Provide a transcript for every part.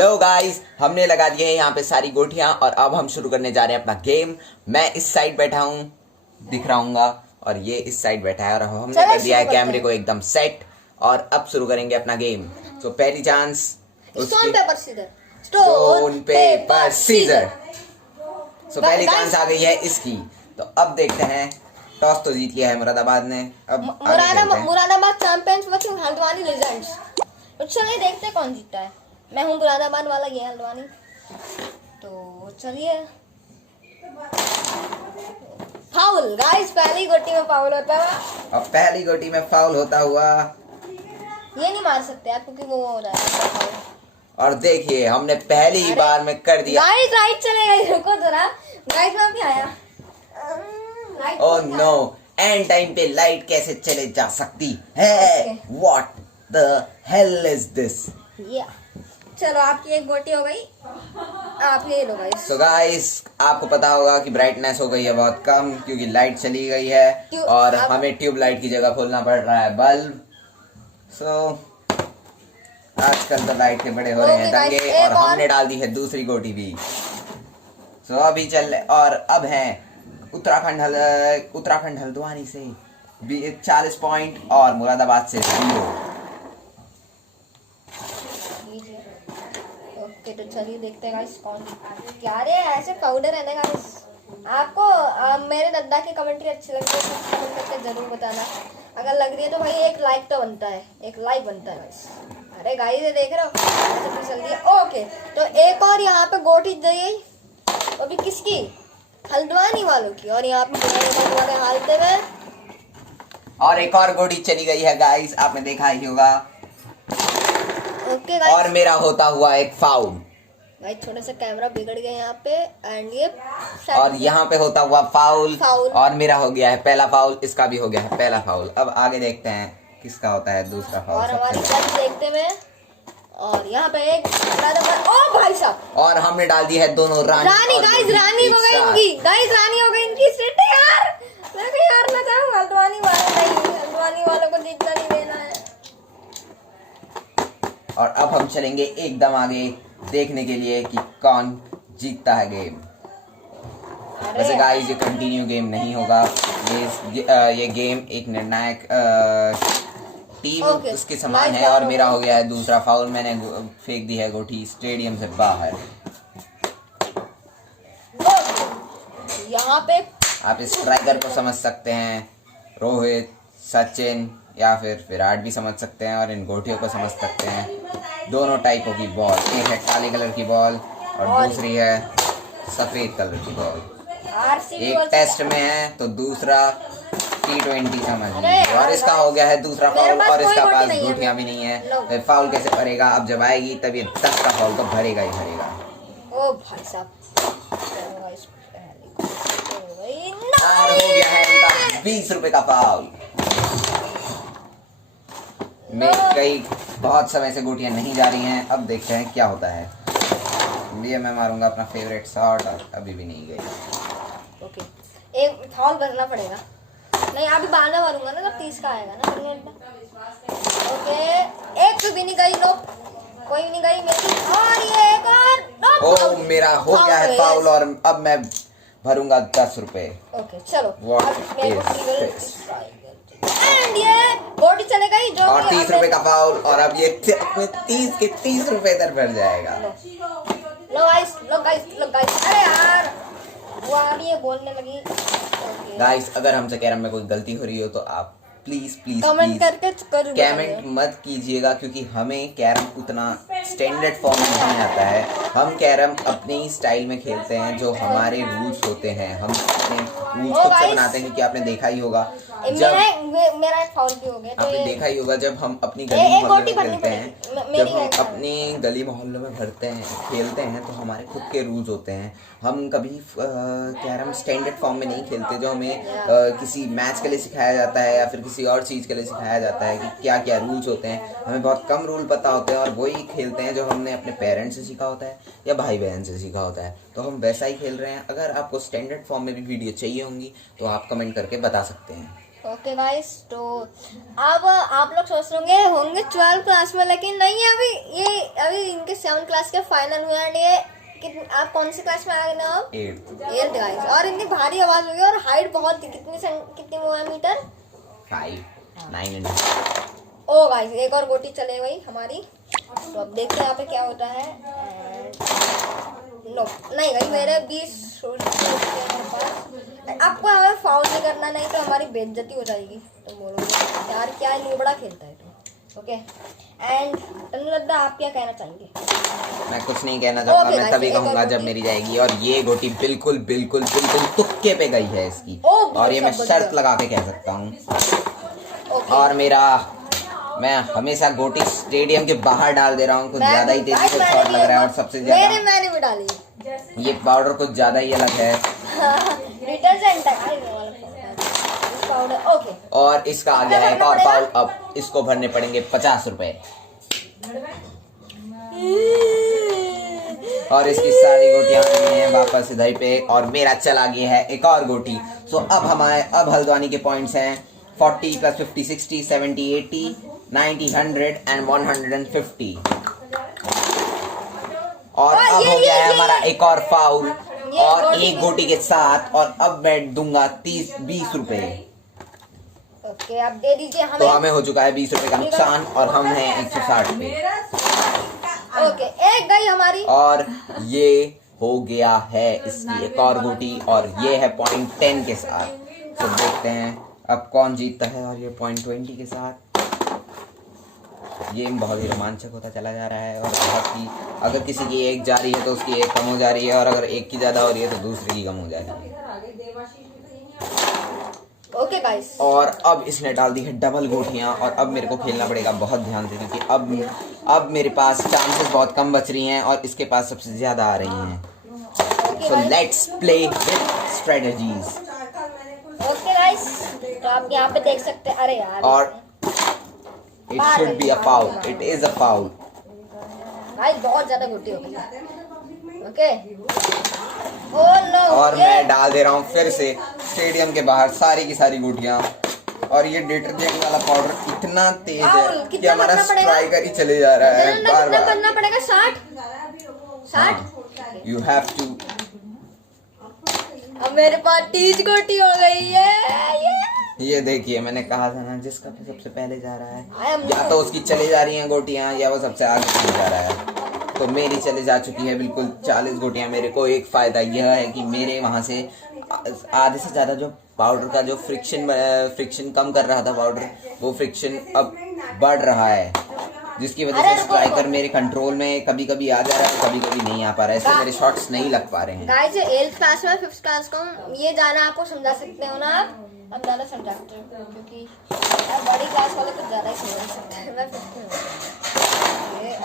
लो guys, हमने लगा दिए हैं यहाँ पे सारी गोटियां और अब हम शुरू करने जा रहे हैं अपना गेम। मैं इस साइड बैठा हूँ, दिख रहा हूँगा, और ये इस साइड बैठा है और हमने कर दिया है कैमरे को एकदम सेट और अब शुरू करेंगे अपना गेम। तो पहली chance stone paper scissor. Stone paper scissor. तो पहली चांस आ गई है इसकी। तो अब देखते हैं, टॉस तो जीत लिया है मुरादाबाद ने। अब Moradabad champions versus Haldwani legends. तो चलिए देखते हैं कौन जीतता है। मैं हूँ मुरादाबाद वाला, ये हल्द्वानी। तो चलिए, फाउल गाइस, पहली गोटी में फाउल होता है। अब पहली गोटी में फाउल होता हुआ, ये नहीं मार सकते आप क्योंकि वो हो रहा है। और देखिए हमने पहली बार में कर दिया। गाइस राइट चले गए, रुको जरा गाइस, मैं भी आया। ओह नो, एंड टाइम पे लाइट कैसे चले जा सकती है? What the hell is this? चलो आपकी एक गोटी हो गई, आप ये लो गाइस। तो गाइस आपको पता होगा कि ब्राइटनेस हो गई है बहुत कम क्योंकि लाइट चली गई है और हमें ट्यूब लाइट की जगह खोलना पड़ रहा है बल्ब। सो आजकल तो लाइट के बड़े हो रहे हैं दंगे और हमने डाल दी है दूसरी गोटी भी। सो अभी चल, और अब है उत्तराखंड हल्द्वानी से 40 पॉइंट और मुरादाबाद से 0। ओके तो चलिए देखते हैं गाइस कौन क्या रे ऐसे पाउडर है ना गाइस। आपको मेरे दद्दा की कमेंट्री अच्छी लगती है तो कमेंट करके जरूर बताना। अगर लग रही है तो भाई एक लाइक तो बनता है, एक लाइक बनता है गाइस। अरे गाइस ये देख रहे हो तो चल दिया। ओके तो एक और यहाँ पे गोटी गई, अभी किसकी? हल्द्वानी वालों की। और यहाँ पे हालते में और एक और गोटी चली गई है गाइस, आपने देखा ही होगा। ओके गाइस, और मेरा होता हुआ एक फाउल। भाई थोड़ा सा कैमरा बिगड़ गया यहाँ पे एंड ये और यहाँ पे होता हुआ फाउल और मेरा हो गया है पहला फाउल, इसका भी हो गया है पहला फाउल। अब आगे देखते हैं किसका होता है दूसरा फाउल। और हमारी जज देखते में, और यहाँ पे एक ओ भाई साहब, और हमने डाल दी है दोनों रानी गाइस, रानी हो गई इनकी गाइस, रानी हो गई इनकी स्ट्रेट यार। मैं भी यार ना चाहूँ, हल्द्वानी वालों को जीतना नहीं देना है। और अब हम चलेंगे एकदम आगे देखने के लिए कि कौन जीतता है गेम। वैसे गाइस ये कंटिन्यू गेम नहीं होगा, ये गेम एक निर्णायक टीम उसके समान है। और मेरा हो गया है दूसरा फाउल, मैंने फेंक दी है गोटी स्टेडियम से बाहर। यहाँ पे आप स्ट्राइकर को समझ सकते हैं, रोहित, सचिन या फिर विराट भी समझ सकते हैं, और इन गोटियों को समझ सकते हैं। दोनों टाइपों की बॉल, एक है काले कलर की बॉल और दूसरी है सफेद कलर की बॉल। एक टेस्ट में है तो दूसरा T20 समझ लीजिए। और इसका हो गया है दूसरा फाउल और इसका पास गोटियां भी नहीं है। फाउल कैसे भरेगा? अब जब आएगी तब ये 10 का फाउल तो भरेगा ही भरेगा। ओ भाई साहब, और हो गया है इनका 20 रुपए का फाउल। मैं कई बहुत समय से गोटियां नहीं जा रही हैं, अब देखते हैं क्या होता है। ये मैं मारूंगा अपना फेवरेट शॉट और अभी भी नहीं गई। ओके, एक फाउल भरना पड़ेगा। नहीं अभी बाद में मारूंगा ना, तब 30 का आएगा ना। ओके, एक तो भी नहीं गई, नो कोई नहीं गई मेरी। और ये एक और ओ मेरा हो गया है फाउल और अब मैं भरूंगा 10 रुपए। ओके चलो, एंड ये गोटी चले गई जो और 30 रुपए का फाउल, और अब ये 30 के 30 रुपए इधर भर जाएगा। लो गाइस, अरे यार वो आ रही है बोलने लगी। गाइस अगर हमसे कैरम में कोई गलती हो रही हो तो आप प्लीज कमेंट करके कमेंट मत कीजिएगा, क्योंकि हमें कैरम उतना स्टैंडर्ड फॉर्म में नहीं आता है। हम कैरम अपने ही स्टाइल में खेलते हैं, जो हमारे रूल्स होते हैं हम अपने रूल्स खुद से बनाते हैं। क्योंकि आपने देखा ही होगा, जब मेरा एक फाउल भी हो गया, आपने देखा ही होगा जब हम अपनी गली मोहल्ले में खेलते हैं, जब हम अपनी गली मोहल्ले में खेलते हैं तो हमारे खुद के रूल्स होते हैं। हम कभी कैरम स्टैंडर्ड फॉर्म में नहीं खेलते, जो हमें किसी मैच के लिए सिखाया जाता है या फिर किसी और चीज़ के लिए सिखाया जाता है कि क्या क्या रूल्स होते हैं। हमें बहुत कम रूल पता होते हैं और वही खेलते हैं जो हमने अपने पेरेंट्स से सीखा होता है या भाई बहन से सीखा होता है। तो हम वैसा ही खेल रहे हैं। अगर आपको स्टैंडर्ड फॉर्म में भी वीडियो चाहिए होंगी तो आप कमेंट करके बता सकते हैं। ओके गाइस, तो अब आप लोग सोच रहे होंगे 12 क्लास में, लेकिन नहीं है अभी इनके 7 क्लास के फाइनल हुए हैं। ये आप कौन सी क्लास में आ गए ना? आप 8th गाइस। और इनकी भारी आवाज होगी और हाइट बहुत थी, कितनी मीटर? 5, 9 ओ गाइस, एक और गोटी चले गई हमारी। तो अब देखते हैं यहाँ पे क्या होता है। नो नहीं गई मेरे 20 आपको हमें फाउल नहीं करना, नहीं तो हमारी बेइज्जती हो जाएगी। तो बोलोगे यार क्या लीबड़ा खेलता है तो। ओके एंड तनु लद्दा, आप क्या कहना चाहेंगे? मैं कुछ नहीं कहना चाहूंगा। Okay, मैं तभी एक और कहूंगा जब गोटी। मेरी जाएगी। और ये गोटी बिल्कुल बिल्कुल बिल्कुल तुक्के पे गई है इसकी। और ये मैं सब शर्त बढ़िया। लगा के कह सकता हूँ। ओके और मैं हमेशा गोटी स्टेडियम के बाहर डाल दे रहा हूँ। कुछ ज्यादा ही तेजी से शॉट लग रहा है। और सबसे ज्यादा मैंने भी डाली। ये पाउडर कुछ ज्यादा ही अलग है। Detergent powder. ओके और इसका आ गया है एक और फाउल। अब इसको भरने पड़ेंगे 50 रुपए। और इसकी सारी गोटियां आ गई हैं वापस इधर पे। और मेरा चला गया है एक और गोटी। सो अब हल्द्वानी के पॉइंट्स हैं 40 + 50 60 70 80 90 100 and 150। और अब हो गया है हमारा एक और फाउल और एक गोटी के साथ। और अब मैं दूंगा 20 रुपए। ओके आप दे दीजिए तो हमें। हमें हो चुका है 20 रुपए का नुकसान। और हम हैं 160 पे। ओके एक गई हमारी। और ये हो गया है इसकी एक और गोटी। और ये है पॉइंट 10 के साथ। तो देखते हैं अब कौन जीतता है। और ये पॉइंट 20 के साथ गेम बहुत ही रोमांचक होता चला जा रहा है। और बहुत ही अगर किसी की एक जा रही है तो उसकी एक कम हो जा रही है। और अगर एक की ज्यादा हो रही है तो दूसरी की कम हो जा रही है। Okay guys. और अब इसने डाल दी है डबल गोटियां। और अब मेरे को खेलना पड़ेगा बहुत ध्यान से, क्योंकि अब मेरे पास चांसेस बहुत कम बच रही हैं और इसके पास सबसे ज्यादा आ रही हैं। So let's play with strategies. Okay guys, तो आप यहाँ पे देख सकते हैं। अरे यार, और it should be a foul. It is a foul. भाई बहुत ज्यादा गोटी हो गई। Okay oh no. और मैं डाल दे रहा हूँ फिर से स्टेडियम के बाहर सारी की सारी गोटियां। और ये डिटर्जेंट वाला पाउडर इतना तेज है कि हमारा स्ट्राइकर ही चले जा रहा है बार बार। करना पड़ेगा 60। You have to. अब मेरे पास 30 गोटी हो गई है। ये देखिए, मैंने कहा था ना, जिसका भी सबसे पहले जा रहा है am या तो उसकी चले जा रही हैं गोटियां या वो सबसे आगे चले जा रहा है। तो मेरी चले जा चुकी है बिल्कुल 40 गोटियां। मेरे को एक फायदा यह है कि मेरे वहां से आधे से ज्यादा जो पाउडर का जो फ्रिक्शन कम कर रहा था पाउडर, वो फ्रिक्शन अब बढ़ रहा है, जिसकी वजह से स्ट्राइकर मेरे कंट्रोल में कभी कभी आ जा रहा है, कभी कभी नहीं आ पा रहा है। इससे मेरे शॉट्स नहीं लग पा रहे हैं। गाइस 8th क्लास में 5th क्लास को ये जाना आपको समझा सकते हो ना। आप ज्यादा समझाते हो क्योंकि बड़ी क्लास वाले कुछ ज्यादा ही समझा सकते हैं। मैं 5th में हूं।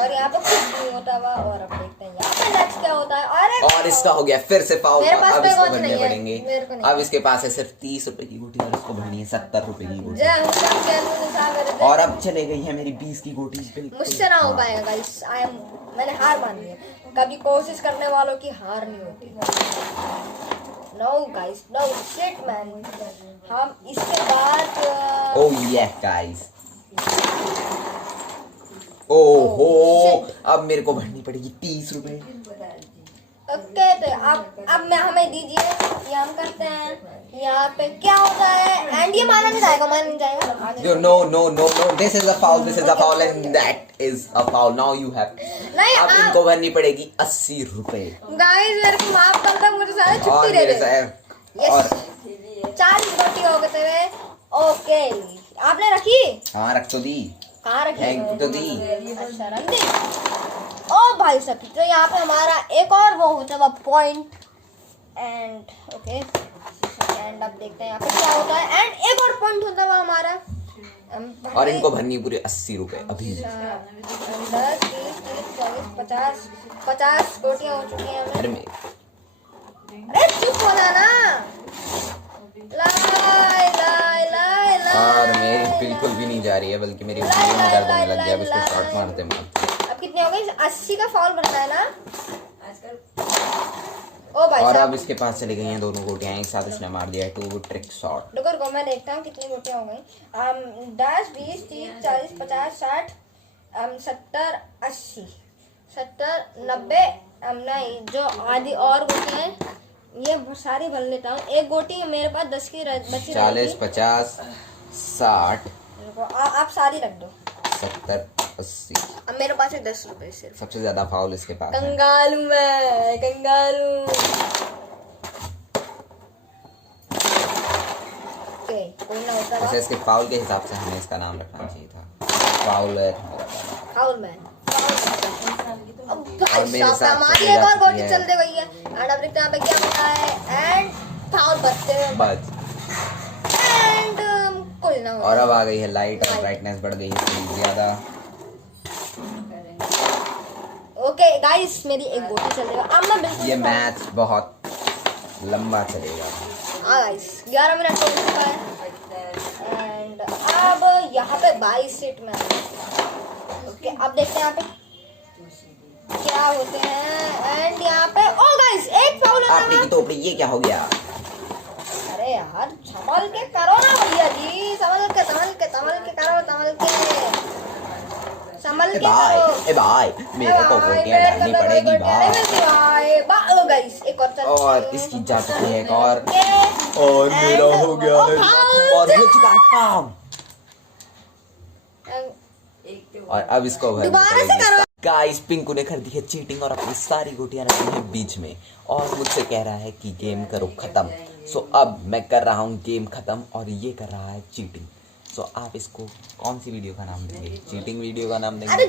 और यहाँ पे कुछ नहीं होता हुआ। और अब देखते हैं यहाँ पे नेक्स्ट क्या होता है। और इसका हो गया फिर से फाउल। मेरे पास अब कोई इसको गोटी भरने नहीं है। पड़ेंगे। मेरे को नहीं। अब इसके पास है सिर्फ 30 रुपए की गोटी और इसको भरनी है 70 रुपए की गोटी। और और अब चले गई है मेरी 20 की गोटी। बिल्कुल मुझसे ना हो पाएगा गाइस। मैंने हार मान ली है। कभी कोशिश करने वालों की हार नहीं होती। No guys, no shit man. हम इसके बाद ओह ये गाइस, ओहो अब मेरे को भरनी पड़ेगी 30 रुपए। ओके तो अब मैं हमें दीजिए। ये हम करते हैं। यहाँ पे क्या होता है एंड ये माना नहीं जाएगा। No, no, no, no. This is a foul. This is a foul, and that is a foul. Now you have. नहीं अब इनको भरनी पड़ेगी 80 रुपए। गाइस मेरे को माफ कर दो, मुझे सारे और छुट्टी दे मेरे दे। साहब और 40 गोटी हो गए थे। ओके आपने रखी? हाँ रख तो दी। कहाँ रखी? फेंक तो दी। अच्छा रख दी। ओ भाई साहब, तो यहाँ पे हमारा एक और वो होता है पॉइंट एंड ओके एंड अब देखते हैं यहाँ पे क्या होता है। एंड एक और पॉइंट होता है हमारा। और इनको भरनी पूरे 80 रुपए अभी। 10 30 40 50 50 गोटियां हो चुकी हैं अरे हमें। अरे चुप होना ना। लाई लाई लाई लाई। और मेरी बिल्कुल भी नहीं जा रही है, बल्कि मेरी उंगलियों में दर्द होने लग गया अब इसको शॉट मारते मारते। अब कितने हो गए? 80 का फाउल बनना है ना। ओ भाई और साहब, अब इसके पास चली गई हैं दोनों गोटियां एक साथ, उसने मार दिया 2 ट्रिक शॉट। रुको रुको मैं देखता हूँ कितनी गोटियां हो गई। 10 20 30 40 50 60 70 80 70 90 नहीं, जो आधी और गोटियां हैं ये सारी भर लेता हूँ। एक गोटी मेरे पास 10 की बची 40 50 60 रुको आप सारी रख दो। 70 80। अब मेरे पास है 10 रुपए सिर्फ। सबसे ज्यादा फाउल इसके पास है। कंगालू मैं कंगालू। ओके कोई ना होता वैसे इसके फाउल के हिसाब से हमें इसका नाम रखना चाहिए था, फाउल है। Foul man. और मेरे साथ हमारी चली एक जा और चुकी गोटी है। चल दे गई है। एंड अब देखते हैं यहाँ पे क्या होता है। एंड फाउल बचते हैं बस। एंड कोई ना और अब आ गई है लाइट और ब्राइटनेस बढ़ गई है थोड़ी ज्यादा। ओके गाइस मेरी एक गोटी चल देगा। अब मैं बिल्कुल ये मैच बहुत लंबा चलेगा। हाँ गाइस 11 मिनट हो चुका है। एंड अब यहाँ पे 22 सीट में ओके अब देखते हैं यहाँ पे क्या होते हैं। एंड यहाँ पे ओ गाइस एक फाउल आपने की तोपड़ी, ये क्या हो गया? अरे यार संभल के करो ना भैया जी, संभल के करो, संभल के करो। ए भाई मेरे को गोटियां डालनी पड़ेगी भाई। ओ गाइस एक और और इसकी जा चुकी है एक और And- मेरा हो गया oh, है foul! और हो चुका है काम। और अब इसको दोबारा से करो। गाइस पिंकू ने कर दी है चीटिंग और अपनी सारी गोटियां रखी है बीच में और मुझसे कह रहा है कि गेम करो खत्म। सो अब मैं कर रहा हूँ गेम खत्म और ये कर रहा है चीटिंग। सो आप इसको कौन सी वीडियो का नाम देंगे? चीटिंग वीडियो का नाम देंगे?